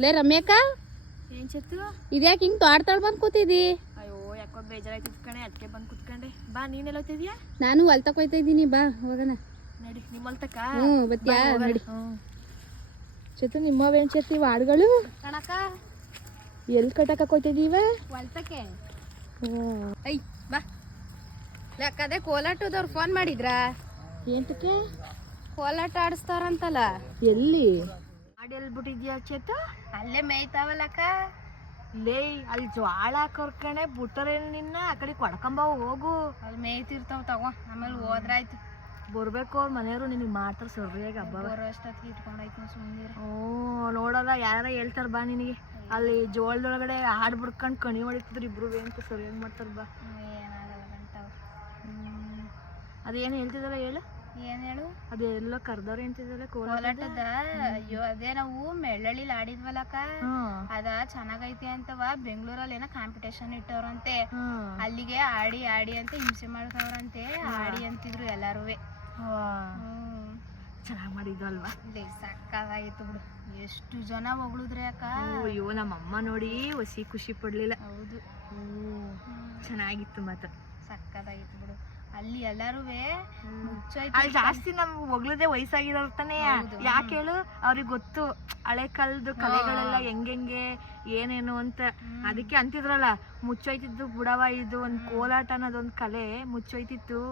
ಲೇ ರಮ್ಯಾಕ ಏನ್ ಚೆತ್ತು ಇದ್ಯಾಕೆ ಹಿಂಗ್ ತಾಡ್ತಾಳ್ ಬಂದ್ ಕೂತಿದಿ? ಅಯ್ಯೋ ಯಾಕೋ ಬೇಜಾರಾಯ್ತಿದ್ ಕಣೆ, ಅದಕ್ಕೆ ಬಂದ್ ಕುತ್ಕೊಂಡೆ. ಬಾ, ನೀನೆಲ್ಲ ಹೋಗ್ತಿದ್ಯಾ? ನಾನು ಹೊಲ್ತಕ್ ಹೋಯ್ತಾ ಇದ್ದೀನಿ, ಬಾ ಹೋಗೋಣ. ನಡಿ, ನಿಮ್ಮ ಹೊಲ್ತಕ್ಕ? ಬತ್ತೀಯಾ? ನಡಿ. ಚೇತು ನಿಮ್ಮವೇನ್ ಚೇತಿ ವಾಡ್ಗಳು ಕಣಕ ಎಲ್ಲಿ ಕಟ್ಟಕ್ ಹೋಯ್ತಿದೀವ? ಹೊಲ್ತಕ್ಕೆ. ಐ ಬಾ. ಅದೇ ಕೋಲಾಟದವ್ರು ಫೋನ್ ಮಾಡಿದ್ರಾ? ಏಂತಕ್ಕೆ? ಕೋಲಾಟ ಆಡಿಸ್ತಾರಂತಲ್ಲ. ಎಲ್ಲಿ ಆಡಿ ಎಲ್ಬಿಟ್ಟಿದ್ಯಾ ಚೇತು? ಅಲ್ಲೇ ಮೇಯ್ತಾವಲ್ಲಕ್ಕ. ಲೇ, ಅಲ್ಲಿ ಜ್ವಾಳ ಕರ್ಕಣೆ ಬಿಟ್ಟರೇನು ನಿನ್ನ? ಆ ಕಡೆ ಕೊಡ್ಕೊಂಬ ಹೋಗು. ಅಲ್ಲಿ ಮೇಯ್ತಿರ್ತಾವ ತಗೋ, ಆಮೇಲೆ ಹೋದ್ರಾಯ್ತು. ಬರ್ಬೇಕು ಅವ್ರ ಮನೆಯವರು ನಿನಗೆ ಮಾಡ್ತಾರೆ ಸರಿಯಾಗಿ ಹಬ್ಬ. ಬರೋ ಅಷ್ಟೊತ್ತಿಗೆ ಇಟ್ಕೊಂಡಾಯ್ತು ಸುಮ್ಮನೆ. ನೋಡಲ್ಲ ಯಾರ ಹೇಳ್ತಾರ ಬಾ ನಿನಗೆ. ಅಲ್ಲಿ ಜೋಳದೊಳಗಡೆ ಹಾಡು ಬಿಡ್ಕೊಂಡು ಕಣಿ ಹೊಡಿತಿದ್ರು ಇಬ್ರು ಅಂತ ಸರಿಯಾಗಿ ಮಾಡ್ತಾರ ಬಾ. ಏನಾಗಲ್ಲ ಗಂಟವು. ಅದೇನು ಹೇಳ್ತಿದ್ದಲ್ಲ ಹೇಳು. ಏನ್ ಹೇಳು? ಅದೆಲ್ಲ ಕರ್ದವ್ರು ಅಂತಿದ್ದಲ್ಲ ಕೋಲಾಟದ. ಅಯ್ಯೋ ಅದೇ ನಾವು ಮೆಳ್ಳಳ್ಳಿಲಿ ಆಡಿದ್ವಲ್ಲಕ್ಕ, ಅದ ಚೆನ್ನಾಗೈತಿ ಅಂತವ. ಬೆಂಗಳೂರಲ್ಲಿ ಏನೋ ಕಾಂಪಿಟೇಷನ್ ಇಟ್ಟವ್ರಂತೆ. ಅಲ್ಲಿಗೆ ಆಡಿ ಆಡಿ ಅಂತ ಹಿಂಸೆ ಮಾಡ್ತಾವ್ರಂತೆ. ಆಡಿ ಅಂತಿದ್ರು ಎಲ್ಲಾರುವೆ. ಚೆನ್ನಾಗ್ ಮಾಡಿದ್ವಲ್ವಾ? ಸಕ್ಕತ್ತಾಗಿತ್ತು ಬಿಡು. ಎಷ್ಟು ಜನ ಹೊಗಳಿದ್ರೆ ಅಕ್ಕ. ಅಯ್ಯೋ ನಮ್ಮಮ್ಮ ನೋಡಿ ಹೊಸಿ ಖುಷಿ ಪಡ್ಲಿಲ್ಲ. ಹೌದು, ಚೆನ್ನಾಗಿತ್ತು ಮಾತ್ರ. ಸಕ್ಕತ್ತಾಗಿತ್ತು ಬಿಡು. ಅಲ್ಲಿ ಎಲ್ಲಾರುವೆ ಅಲ್ಲಿ ಜಾಸ್ತಿ ನಮ್ಗೆ ಹೊಗಳದೆ ವಯಸ್ಸಾಗಿರೋರ್ ತಾನೇ. ಯಾಕೆ ಹೇಳು? ಅವ್ರಿಗೆ ಗೊತ್ತು ಹಳೆ ಕಾಲದ ಕಲೆಗಳೆಲ್ಲ ಹೆಂಗೆ ಏನೇನು ಅಂತ. ಅದಕ್ಕೆ ಅಂತಿದ್ರಲ್ಲ, ಮುಚ್ಚೋಯ್ತಿದ್ದು ಬುಡವ, ಇದು ಒಂದ್ ಕೋಲಾಟ ಅನ್ನೋದೊಂದ್ ಕಲೆ ಮುಚ್ಚೋಯ್ತಿತ್ತು,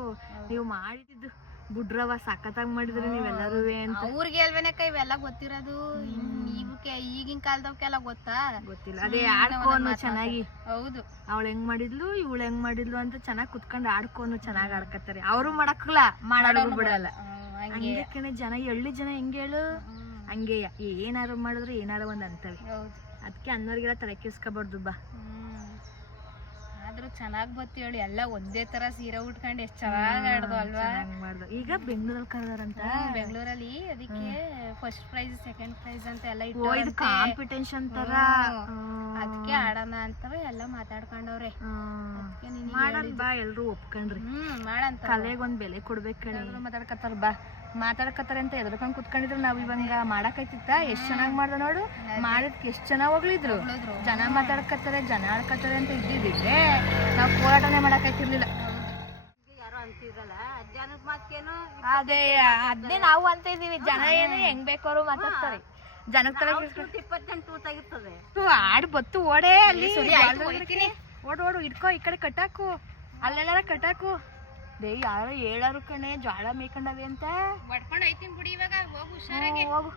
ನೀವು ಮಾಡಿದ್ದು ಬುಡ್ರವ ಸಖತ್ತಾಗಿ ಮಾಡಿದ್ರಿ ನೀವೆಲ್ಲರೂ ಅಂತ. ಅವ್ರಿಗೆ ಅಲ್ವೇನಕ್ಕ ಇವೆಲ್ಲ ಗೊತ್ತಿರೋದು. ಈಗಿನ ಕಾಲದವ್ಕೆಲ್ಲ ಗೊತ್ತಾ? ಗೊತ್ತಿಲ್ಲ. ಅದೇ ಆಡ್ಕೋನು ಚೆನ್ನಾಗಿ. ಹೌದು, ಅವಳು ಹೆಂಗ್ ಮಾಡಿದ್ಲು ಇವಳು ಹೆಂಗ್ ಮಾಡಿದ್ಲು ಅಂತ ಚೆನ್ನಾಗಿ ಕುತ್ಕೊಂಡು ಆಡ್ಕೋನು ಚೆನ್ನಾಗಿ ಆಡ್ಕತ್ತಾರೆ. ಅವರು ಮಾಡಕ್ಕಲ್ಲ, ಮಾಡೋದು ಬಿಡಲ್ಲ. ಹಂಗೆ ಜನ ಎಳ್ಳಿ ಜನ ಹೆಂಗೆ ಹೇಳು, ಹಂಗೆ ಏನಾರು ಮಾಡಿದ್ರು ಏನಾರು ಒಂದ್ ಅಂತವೆ. ಅದಕ್ಕೆ ಅನ್ನೋರ್ಗೆಲ್ಲ ತಲೆ ಕೆಸ್ಕೋಬಾರ್ದು ಬಾ. ಆದ್ರೂ ಚೆನ್ನಾಗ್ ಬತ್ತಿ ಹೇಳಿ ಎಲ್ಲ ಒಂದೇ ತರ ಸೀರೆ ಉಟ್ಕೊಂಡು ಎಷ್ಟ್ ಚೆನ್ನಾಗ್ ಆಡ್ದು ಅಲ್ವಾ? ಈಗ ಬೆಂಗಳೂರಲ್ಲಿ ಕರೆದಾರಂತ. ಬೆಂಗಳೂರಲ್ಲಿ ಅದಕ್ಕೆ ಫಸ್ಟ್ ಪ್ರೈಸ್ ಸೆಕೆಂಡ್ ಪ್ರೈಸ್ ಅಂತ ಎಲ್ಲ ಇಟ್ಟು ಕಾಂಪಿಟೇಷನ್ ತರ. ಅದಕ್ಕೆ ಆಡೋಣ ಅಂತವೆ ಎಲ್ಲ ಮಾತಾಡ್ಕೊಂಡವ್ರೆ. ಬಾ ಎಲ್ರು ಒಪ್ಕೊಂಡ್ರಿ. ಮಾಡಂತ ಕಲೆಗೊಂದ್ ಬೆಲೆ ಕೊಡ್ಬೇಕು ಕಣೆ. ಮಾತಾಡ್ಕತ್ತಾರ ಬಾ, ಮಾತಾಡ್ಕತ್ತಾರ ಅಂತ ಎದ್ರಕೊಂಡ್ ಕುತ್ಕೊಂಡಿದ್ರು. ನಾವ್ ಇವಂಗ ಮಾಡಕೈತಿತ್ತ. ಎಷ್ಟ್ ಚೆನ್ನಾಗ್ ಮಾಡ್ದ ನೋಡು. ಮಾಡಿದ್ಕೆ ಎಷ್ಟ್ ಚೆನ್ನಾಗ್ ಹೋಗ್ಲಿದ್ರು. ಜನ ಮಾತಾಡ್ಕತ್ತಾರೆ, ಜನ ಆಡ್ಕತ್ತಾರೆ ಅಂತ ಇದ್ದಿದ್ರೆ ನಾವ್ ಹೋರಾಟನೇ ಮಾಡಕೈತಿರ್ಲಿಲ್ಲ. ಅದೇ ಅದೇ ನಾವು ಅಂತ ಇದೀವಿ. ಜನ ಏನು ಹೆಂಗ್ ಬೇಕಾದ್ರು ಮಾತಾಡ್ತಾರೆ. ಜನಕ್ ತರ ಆಡ್ ಬತ್ತು ಓಡೇ. ಅಲ್ಲಿ ಓಡು ಇಟ್ಕೋ, ಈ ಕಡೆ ಕಟ್ಟಾಕು, ಅಲ್ಲೆಲ್ಲಾರ ಕಟ್ಟಾಕು. ಡೇ ಯಾರೋ ಹೇಳಾರು ಕಣೆ, ಜ್ವಾಳ ಮೇಯ್ಕೊಂಡವೆ ಅಂತ. ಹೊಡ್ಕೊಂಡ್ ಐತಿನ್ ಬಿಡಿ ಇವಾಗ. ಹೋಗು ಹುಷಾರಾಗಿ. ಹೋಗು.